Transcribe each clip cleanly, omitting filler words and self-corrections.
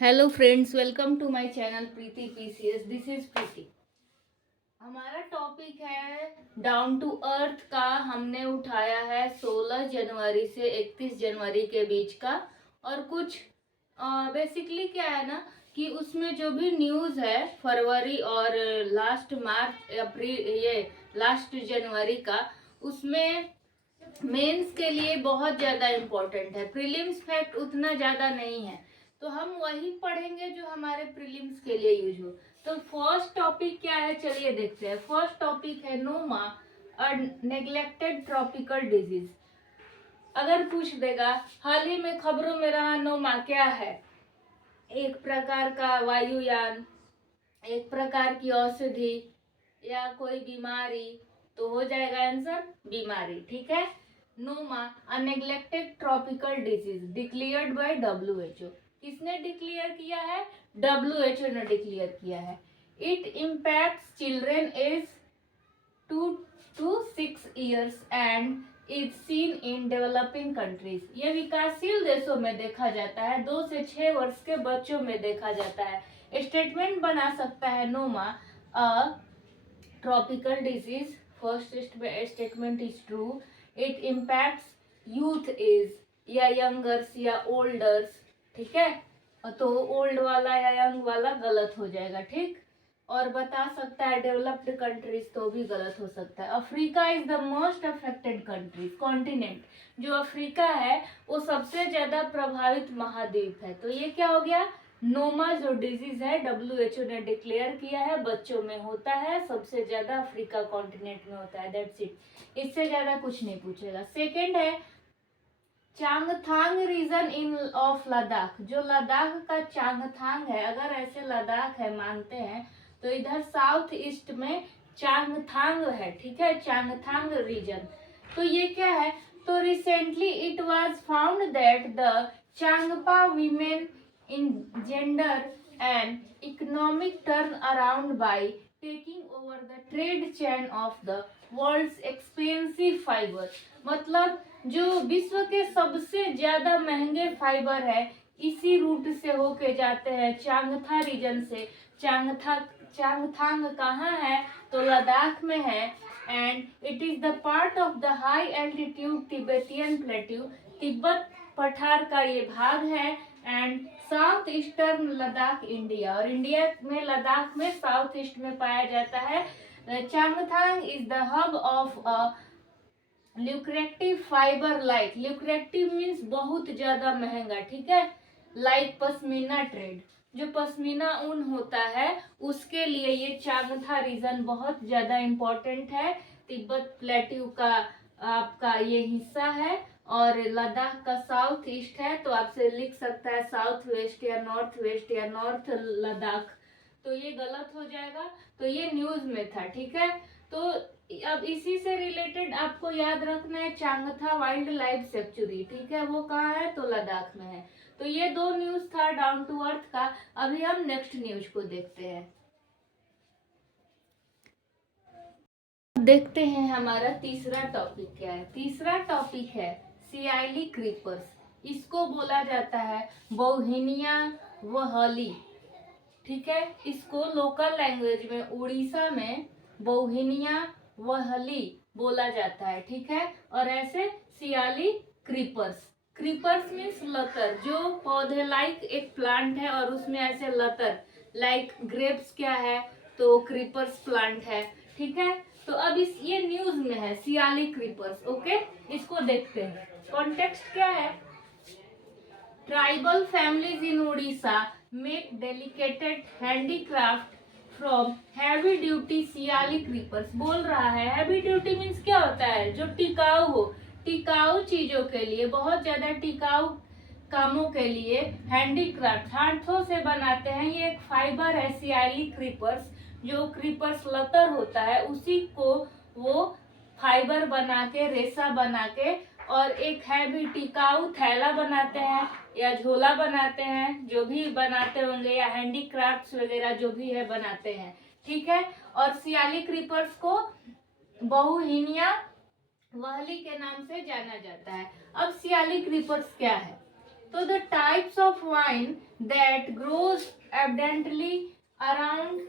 Hello friends, welcome to my channel Preeti PCS. This is Preeti. हमारा topic है down to earth का। हमने उठाया है 16 जनवरी से 31 जनवरी के बीच का। और कुछ बेसिकली क्या है ना कि उसमें जो भी न्यूज़ है फरवरी और लास्ट मार्च अप्रैल ये लास्ट जनवरी का, उसमें मेंस के लिए बहुत ज़्यादा इम्पोर्टेंट है। प्रीलिम्स फैक्ट उतना ज़्यादा नहीं है, तो हम वही पढ़ेंगे जो हमारे प्रीलिम्स के लिए यूज हो। तो फर्स्ट टॉपिक क्या है, चलिए देखते हैं। फर्स्ट टॉपिक है noma, a neglected tropical disease. अगर पूछ देगा हाल ही में खबरों में रहा नोमा क्या है, एक प्रकार का वायुयान, एक प्रकार की औषधि या कोई बीमारी, तो हो जाएगा आंसर बीमारी। ठीक है। Noma a neglected tropical disease declared by WHO. किसने डिक्लेयर किया है? डब्ल्यूएचओ ने डिक्लेयर किया है। It impacts children age 2 to 6 years and is seen in developing countries. ये विकासशील देशों में देखा जाता है, 2 से 6 वर्ष के बच्चों में देखा जाता है। स्टेटमेंट बना सकता है noma a tropical disease. First statement is true. It impacts youth age, या यंगर्स या ओल्डर्स। ठीक है, तो ओल्ड वाला या यंग वाला गलत हो जाएगा। ठीक। और बता सकता है डेवलप्ड कंट्रीज, तो भी गलत हो सकता है। Africa is the most affected countries continent. जो अफ्रीका है वो सबसे ज्यादा प्रभावित महाद्वीप है। तो ये क्या हो गया? नोमा जो डिजीज है डब्ल्यूएचओ ने डिक्लेयर किया है, बच्चों में होता है, सबसे ज्यादा अफ्रीका कॉन्टिनेंट में होता है। That's it. इससे ज्यादा कुछ नहीं पूछेगा। सेकेंड है Changthang region in of Ladakh. जो लद्दाख का चांगथांग है, अगर ऐसे लद्दाख है मानते हैं, तो इधर साउथ ईस्ट में चांगथांग है। ठीक है, चांगथांग रीजन। तो ये क्या है? तो recently it was found that the Changpa women in gender and economic turn around by taking over the trade chain of the world's expensive fibre. मतलब जो विश्व के सबसे ज्यादा महंगे फाइबर है, इसी रूट से होके जाते हैं, चांगथा रीजन से। चांगथांग कहाँ है? तो लद्दाख में है। And it is the part of the high altitude Tibetan plateau. Tibet पठार का ये भाग है। And south eastern Ladakh India, और इंडिया में लद्दाख में साउथ ईस्ट में पाया जाता है। Changthang is the hub of lucrative fibre like. Lucrative means बहुत ज्यादा महंगा। ठीक है। लाइक पश्मीना ट्रेड, जो पश्मीना ऊन होता है उसके लिए ये चांगथा रीजन बहुत ज्यादा इम्पोर्टेंट है। तिब्बत प्लेट्यू का आपका ये हिस्सा है, और लद्दाख का साउथ ईस्ट है, तो आपसे लिख सकता है साउथ वेस्ट या नॉर्थ लद्दाख। तो ये गलत हो जाएगा। तो ये न्यूज में था। ठीक है। तो अब इसी से रिलेटेड आपको याद रखना है चांगथा वाइल्ड लाइफ सेंचुरी। ठीक है, वो कहाँ है? तो लद्दाख में है। तो ये दो न्यूज था डाउन टू अर्थ का। अभी हम नेक्स्ट न्यूज को देखते हैं। देखते हैं हमारा तीसरा टॉपिक क्या है। तीसरा टॉपिक है सियाली क्रीपर्स। इसको बोला जाता है बोहिनिया वहली। ठीक है, इसको लोकल लैंग्वेज में उड़ीसा में बोहिनिया वहली बोला जाता है। ठीक है। और ऐसे सियाली क्रीपर्स। क्रीपर्स मीन्स लतर, जो पौधे लाइक एक प्लांट है और उसमें ऐसे लतर, लाइक ग्रेप्स क्या है? तो क्रीपर्स प्लांट है। ठीक है। तो अब इस ये न्यूज में है सियाली क्रीपर्स। ओके, इसको देखते हैं। कॉन्टेक्स्ट क्या है? Tribal families in Orissa make delicated handicraft from heavy duty siali creepers. बोल रहा है हैवी ड्यूटी मीन्स क्या होता है? जो टिकाऊ हो, टिकाऊ चीजों के लिए, बहुत ज्यादा टिकाऊ कामों के लिए हैंडीक्राफ्ट हाथों से बनाते हैं। ये एक फाइबर है सियाली क्रीपर्स। जो क्रीपर्स लतर होता है उसी को वो फाइबर बना के, रेशा बना के, और एक हैवी टिकाऊ थैला बनाते हैं या झोला बनाते हैं, जो भी बनाते होंगे, या हैंडीक्राफ्ट्स वगैरह जो भी है बनाते हैं। ठीक है। और सियाली क्रीपर्स को बहुहिनिया वहली के नाम से जाना जाता है। अब सियाली क्रीपर्स क्या है? तो the types of vine that grows abundantly around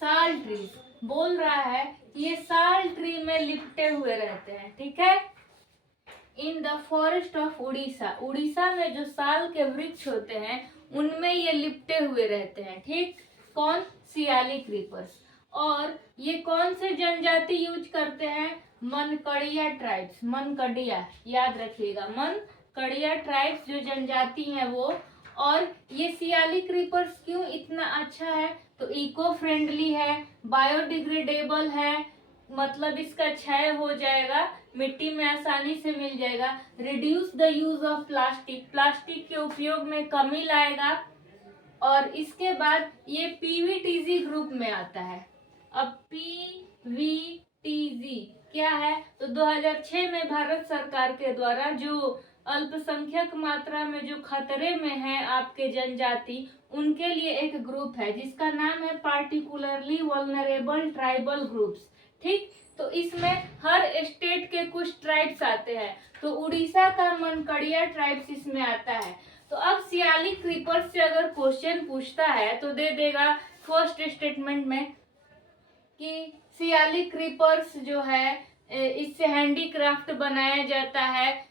sal trees, बोल रहा है ये साल ट्री में लिपटे हुए रहते हैं, ठीक है। In the forest of Orissa, Orissa में जो साल के वृक्ष होते हैं उनमें ये लिपटे हुए रहते हैं, ठीक। कौन? सियाली क्रीपर्स। और ये कौन से जनजाति यूज करते हैं? मनकड़िया ट्राइब्स, मनकड़िया, याद रखिएगा, मनकड़िया ट्राइब्स जो जनजाति है वो। और ये सियाली क्रीपर्स क्यों इतना अच्छा है? तो इको फ्रेंडली है, बायोडिग्रेडेबल है, मतलब इसका क्षय हो जाएगा, मिट्टी में आसानी से मिल जाएगा। Reduce the use of plastic, plastic के उपयोग में कमी लाएगा। और इसके बाद ये पीवीटीजी ग्रुप में आता है। अब पीवीटीजी क्या है? तो 2006 में भारत सरकार के द्वारा जो अल्पसंख्यक मात्रा में जो खतरे में है आपके जनजाति, उनके लिए एक ग्रुप है जिसका नाम है पार्टिकुलरली वल्नरेबल ट्राइबल ग्रुप्स, ठीक। तो इसमें हर स्टेट के कुछ ट्राइब्स आते हैं, तो उड़ीसा का मनकड़िया ट्राइब्स इसमें आता है। तो अब सियाली क्रीपर्स से अगर क्वेश्चन पूछता है तो दे देगा फर्स्ट स्टेटमेंट में कि सियाली क्रीपर्स जो है इससे हैंडीक्राफ्ट बनाया जाता है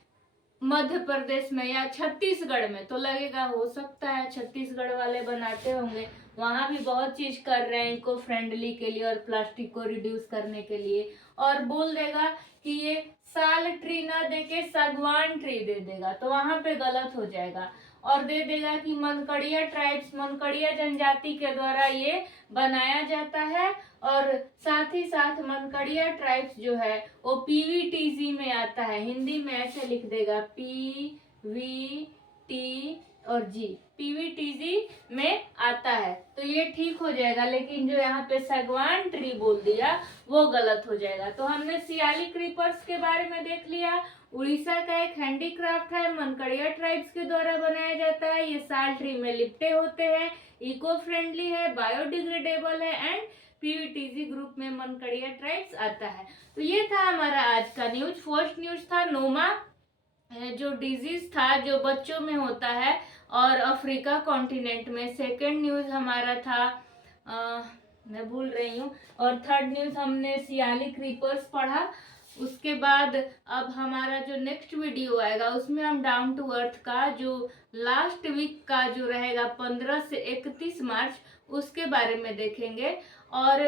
मध्य प्रदेश में या छत्तीसगढ़ में। तो लगेगा हो सकता है छत्तीसगढ़ वाले बनाते होंगे, वहां भी बहुत चीज कर रहे हैं इको फ्रेंडली के लिए और प्लास्टिक को रिड्यूस करने के लिए। और बोल देगा कि ये साल ट्री ना देके सागवान ट्री दे देगा, तो वहां पे गलत हो जाएगा। और दे देगा कि मनकड़िया ट्राइब्स, मनकड़िया जनजाति के द्वारा ये बनाया जाता है। और साथ ही साथ मनकड़िया ट्राइब्स जो है वो पीवीटीजी में आता है, हिंदी में ऐसे लिख देगा पीवीटी और जी, पीवीटीजी में आता है, तो ये ठीक हो जाएगा। लेकिन जो यहाँ पे सागवान ट्री बोल दिया वो गलत हो जाएगा। तो हमने सियाली क्रीपर्स के बारे में देख लिया। उड़ीसा का एक हैंडीक्राफ्ट है, मनकड़िया ट्राइब्स के द्वारा बनाया जाता है, ये साल ट्री में लिपटे होते हैं, इको फ्रेंडली है, बायोडिग्रेडेबल है एंड पीवीटीजी ग्रुप में मनकड़िया ट्राइब्स आता है। तो ये था हमारा आज का न्यूज। फर्स्ट न्यूज था नोमा, जो डिजीज था जो बच्चों में होता है और अफ्रीका कॉन्टिनेंट में। सेकंड न्यूज हमारा था मैं भूल रही हूँ। और थर्ड न्यूज हमने सियाली क्रीपर्स पढ़ा। उसके बाद अब हमारा जो नेक्स्ट वीडियो आएगा उसमें हम डाउन टू अर्थ का जो लास्ट वीक का जो रहेगा 15 से 31 मार्च उसके बारे में देखेंगे। और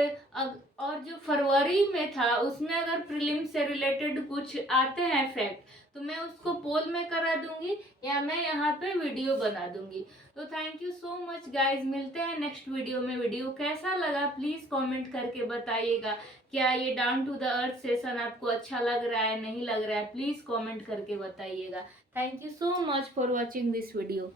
जो फरवरी में था उसमें अगर प्रीलिम से रिलेटेड कुछ आते हैं फैक्ट तो मैं उसको पोल में करा दूंगी या मैं यहाँ पे वीडियो बना दूंगी। तो thank you so much guys, मिलते हैं नेक्स्ट वीडियो में। वीडियो कैसा लगा प्लीज कमेंट करके बताइएगा। क्या ये down to the earth session आपको अच्छा लग रहा है, नहीं लग रहा है, प्लीज कमेंट करके बताइएगा। Thank you so much for watching this video.